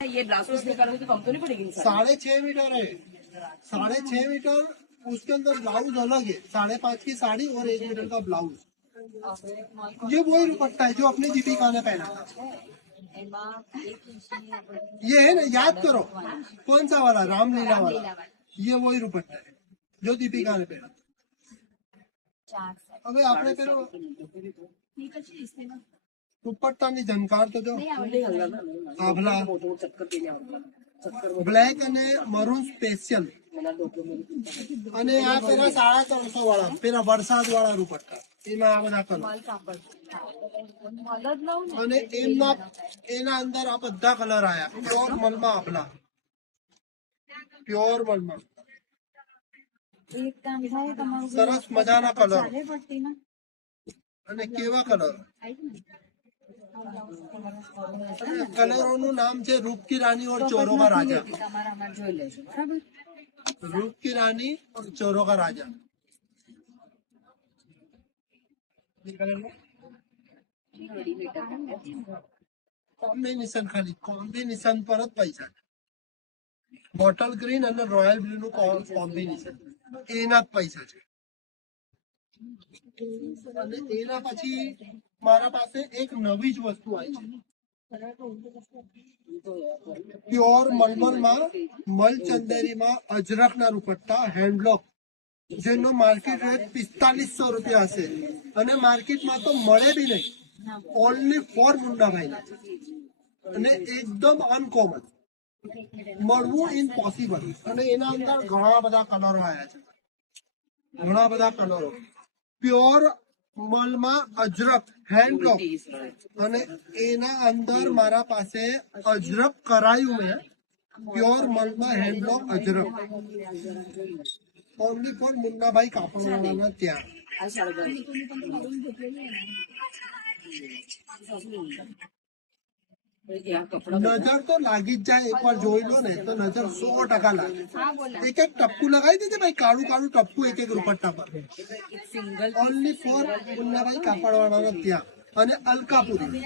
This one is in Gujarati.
ये ब्लाउज पीस में करोगे तो कम तो नहीं पड़ेगी सर? 6.5 मीटर है, 6.5 मीटर। उसके अंदर ब्लाउज अलग है, 5.5 की साड़ी और 1 मीटर का ब्लाउज। ये वही दुपट्टा है जो अपनी दीपिका ने पहना था। ये है ना, याद करो कौन सा वाला, रामलीला वाला। ये वही दुपट्टा है जो दीपिका ने पहना। હવે આપણે પેલો દુપટ્ટાની ઝંકાર તો જો આભલા બ્લેક અને મરૂન સ્પેશિયલ, અને આ પેલા 350 વાળા પેલા વરસાદ વાળા દુપટ્ટા, એમાં આ બધા કલર, અને એના અંદર આ બધા કલર આયા પ્યોર મલમાં આભલા, પ્યોર મલમાં સરસ મજાના કલર. અને કેવા કલર, કલરોનું નામ છે રૂપ की रानी और चोरों का राजा, रूप की रानी और चोरों का राजा. કોમ્બિનેશન, ખાલી કોમ્બિનેશન પર જ પૈસા. બોટલ ગ્રીન અને રોયલ બ્લુ નું કોમ્બિનેશન, એના જ પૈસા છે. અને એના પછી મારા પાસે એક નવી જ વસ્તુ આવી છે, પ્યોર મલમલમાં મલચંદેરીમાં અજરકના દુપટ્ટા હેન્ડલોક, જેનો માર્કેટ રેટ 4500 રૂપિયા હશે, અને માર્કેટમાં તો મળે બી નહીં. ઓનલી ફોર મુન્નાભાઈ, અને એકદમ અનકોમન, મળવું ઇમ્પોસિબલ. અને એના અંદર ઘણા બધા કલરો આવ્યા છે, ઘણા બધા કલરો. પ્યોર મલમાં અજરક હેન્ડલોક, અને એના અંદર મારા પાસે અજરક કરાયું મેં, પ્યોર મલમાં હેન્ડલોક અજરક, ઓનલી ફોર મુન્નાભાઈ કાપડવાળાના ત્યાં. નજર તો લાગી જ જાય, એકવાર જોઈ લો ને તો નજર 100% લાગે. એક એક ટપકું લગાવી દેજે ભાઈ, કાળું કાળું ટપકું એક એક દુપટ્ટા પર. ઓનલી ફોર મુન્નાભાઈ કાપડવાળાના ત્યાં, અને અલકાપુરી.